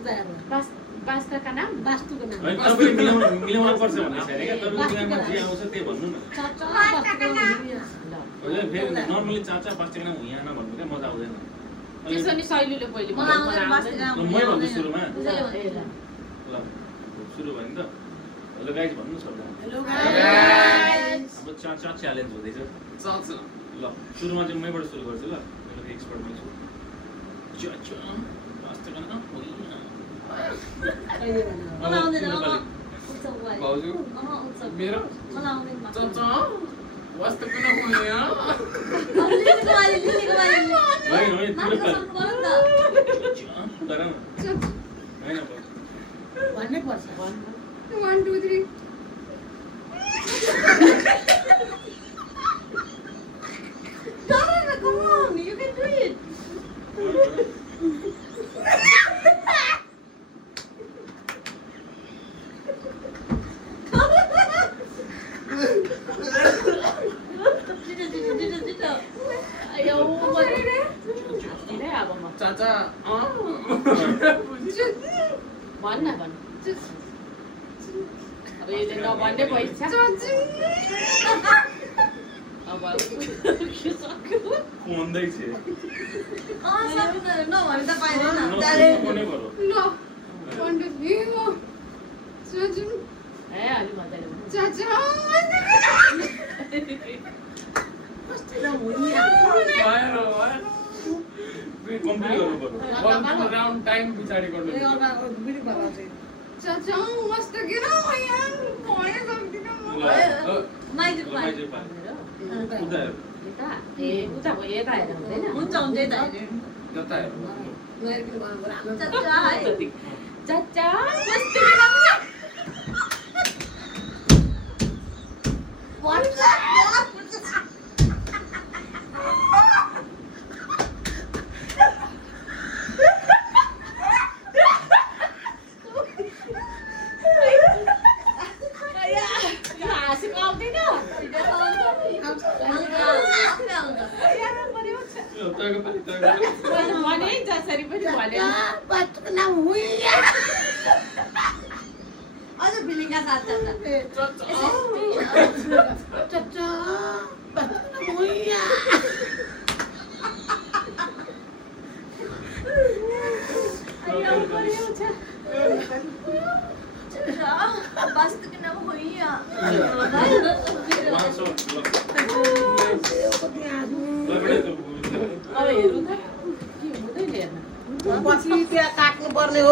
वास्तुका नाम वास्तुको नाम तपाईँले मिलाउन पर्छ भन्ने छैन क्या तपाईँको दिमागमा जे आउँछ त्यही भन्नु न हजुर फेरि नर्मली चाचा वास्तुको नाम हुँदैन भन्नु क्या मजा आउँदैन त्यसो नि शैलीले पहिले मै भन्छु सुरुमा ल सुरु भयो नि त हेलो गाइज भन्नु सक्दा हेलो गाइस अब चाचा च्यालेन्ज हुँदैछ चाचा ल सुरुमा चाहिँ मैबाट सुरु गर्छु ल मेरो एक्सपर्ट मै छु चाचा वास्तुको नाम होइन मलाई आउँदैन भाउजू मेरो चाचा वास्तुको नाम होइन होइन होइन गर न होइन भन्नै पर्छ 1 2 3 Come on, you can do it. चाचा भन्न भन्न अब यसले नभन्ने पैसा अब फोन्दैछ नभने त पाइँदैन फोनै गरौ ए अलि भन्दैन कम्प्लिट गर्नु पर्यो राउन्ड टाइम पछाडि गर्नु चाचा मस्त किन यार भए सक्दिन माइजु माइजु उता ए उता भयो यता हेर हुँदैन हुन्छ हुन्छ यता जता चाचा मस्त भने जसरी पनि भने वास्तुको नाम होइन अझ फिलिङका साथ चाचा चाचा वास्तुको नाम होइन वास्तुको नाम होइन अब हेर्नु त के हुँदैन हेर्न पछि त्यहाँ काट्नु पर्ने हो